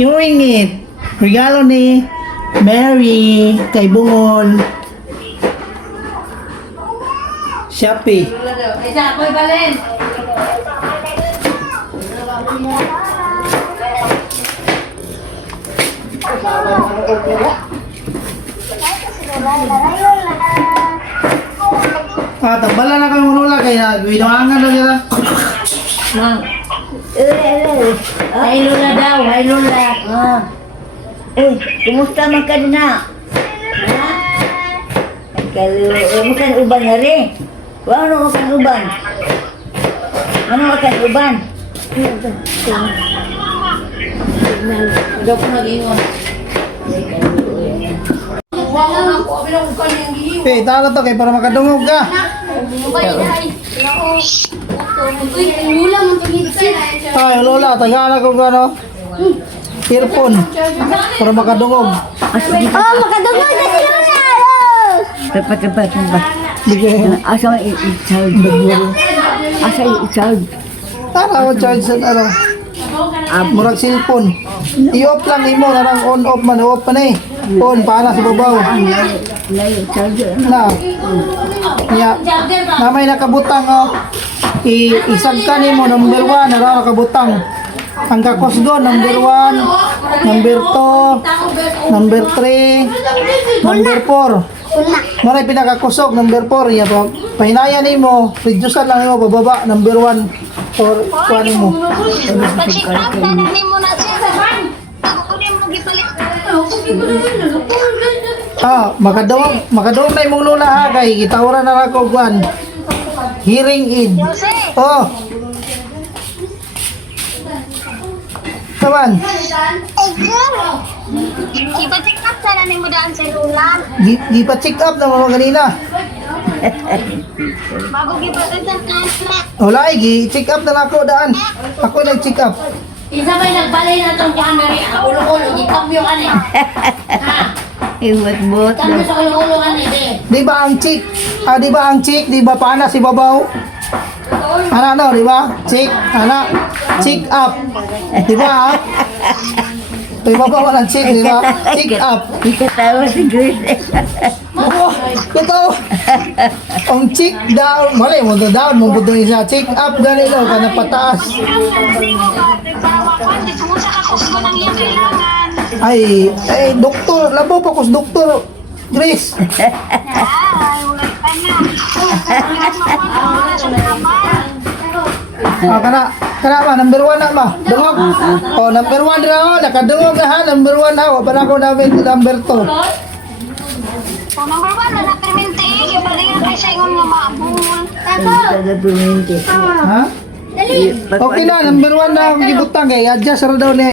Yung ringit, regalo ni Mary kay Bungol. Shopee. Isa, ako'y balin. Tambala na kayo mula kaya binuangan na nila. Mang. Hay Lola daw, hay Lola. Kumusta man ka na? Makan uban na rin. Ano makan uban? Ano makan uban? Daw ko mag-ingon. Wala na ako, bilang ko kanyang gihiwa. Okay, talo to kay para makadungog ka. Ay, Lola, tagala ko gano. Earphone para makadungog. Makadungog na si Lola! Dapat. Bigay. Asa i-charge? Asa i-charge? Tara, charge sa ano. Murag cellphone. I-off lang imo, narang on-off man, off pa na eh. On, para sa babaw. Charge Na. Ya. Namay nakabutang oh. Isag ka nimo number 1, nara nakabutang. Ang kakusgo number 1, number 2, number 3, number 4. Maray pinakakusog number 4 ya to. Pahinaya nimo, reducean lang nimo bababa number 1 or kuan mo. Pag-check-up na nanin mo na siya. Kukunin mo gipalit. Makadawag na imong Lola ha kay gitawran na ako kuan. Hearing aid. Oh. Kaman, Ipa-check-up na nanin mo daan sa lulan. gipa-check up na mga kanina. Bago gipalit ang anak. Wala ay, gi-check up na ako daan. Ako nag-check up. Isa ba'y nagbalay na itong camera? Ang ulo-ulo, ikambyo ka na. Ha? Iwat-bot. Kambyo sa ulo-ulo ka na, Di ba ang chick? Di ba ang chick? Di ba paana si babaw? Ano, di ba? Chick, check up. Di ba? Di ba ba walang chick, di ba? Check up. Ikatawa si Grace. Oh, ito. Ang chick down. Mali mo to down. Mo budong isa. Check up ganito. Kana pataas. Nagsawa ka, di sumusa ka kusgo ng iyong kailangan. Ay, doktor. Labo pa kus doktor. Grace. Ay, wala ka na. Kana ba? Number 1 na ba? Dungog. Oh, number 1 na ako. Nakadungog na ha. Number 1 na ako. Para ako namin number 2. Kung number 1, na permente. Yung palingan kayo sa ingon nga maabul. Ha? Okay na. Number 1 na ako gibutang. Kaya adjust ra daw niya.